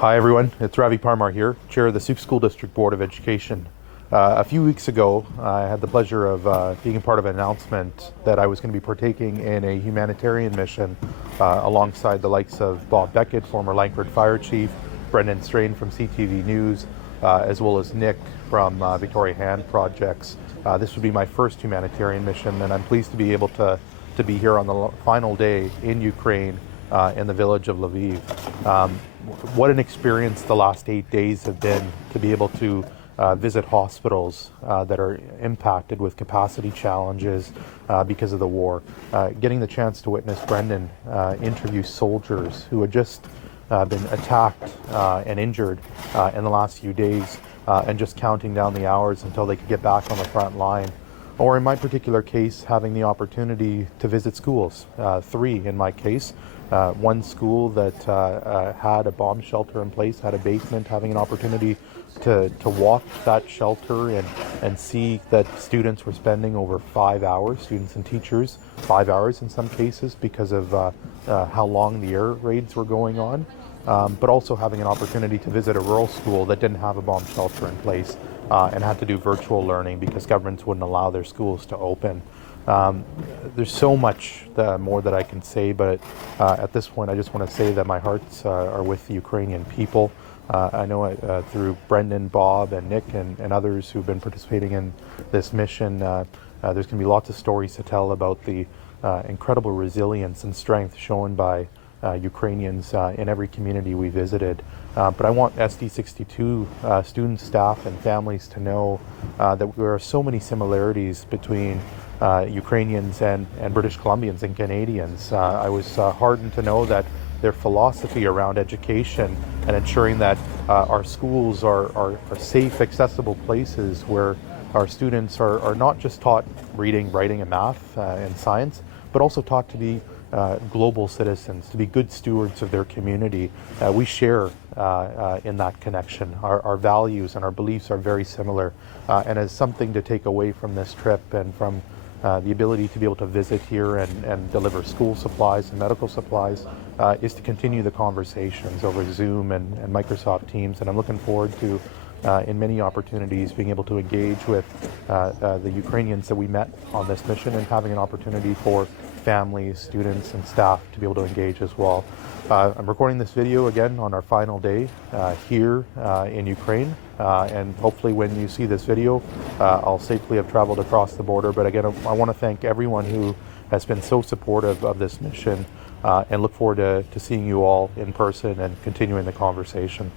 Hi everyone, it's Ravi Parmar here, Chair of the Sault School District Board of Education. A few weeks ago, I had the pleasure of being a part of an announcement that I was going to be partaking in a humanitarian mission alongside the likes of Bob Beckett, former Langford Fire Chief, Brendan Strain from CTV News, as well as Nick from Victoria Hand Projects. This would be my first humanitarian mission, and I'm pleased to be able to be here on the final day in Ukraine in the village of Lviv. What an experience the last 8 days have been to be able to visit hospitals that are impacted with capacity challenges because of the war. Getting the chance to witness Brendan interview soldiers who had just been attacked and injured in the last few days, and just counting down the hours until they could get back on the front line. Or in my particular case, having the opportunity to visit schools, 3 in my case. One school that had a bomb shelter in place, had a basement, having an opportunity to walk that shelter and see that students were spending over 5 hours, students and teachers, 5 hours in some cases because of how long the air raids were going on. But also having an opportunity to visit a rural school that didn't have a bomb shelter in place and had to do virtual learning because governments wouldn't allow their schools to open. There's so much more that I can say, but at this point I just want to say that my hearts are with the Ukrainian people. I know through Brendan, Bob, and Nick, and others who've been participating in this mission, there's going to be lots of stories to tell about the incredible resilience and strength shown by Ukrainians in every community we visited. But I want SD62 students, staff, and families to know that there are so many similarities between Ukrainians and British Columbians and Canadians. I was heartened to know that their philosophy around education and ensuring that our schools are safe, accessible places where our students are not just taught reading, writing, and math and science, but also taught to be global citizens, to be good stewards of their community. We share in that connection. Our values and our beliefs are very similar, and as something to take away from this trip and from the ability to be able to visit here and deliver school supplies and medical supplies is to continue the conversations over Zoom and Microsoft Teams, and I'm looking forward to in many opportunities being able to engage with the Ukrainians that we met on this mission and having an opportunity for families, students, and staff to be able to engage as well. I'm recording this video again on our final day here in Ukraine, and hopefully when you see this video, I'll safely have traveled across the border. But again, I want to thank everyone who has been so supportive of this mission and look forward to seeing you all in person and continuing the conversation.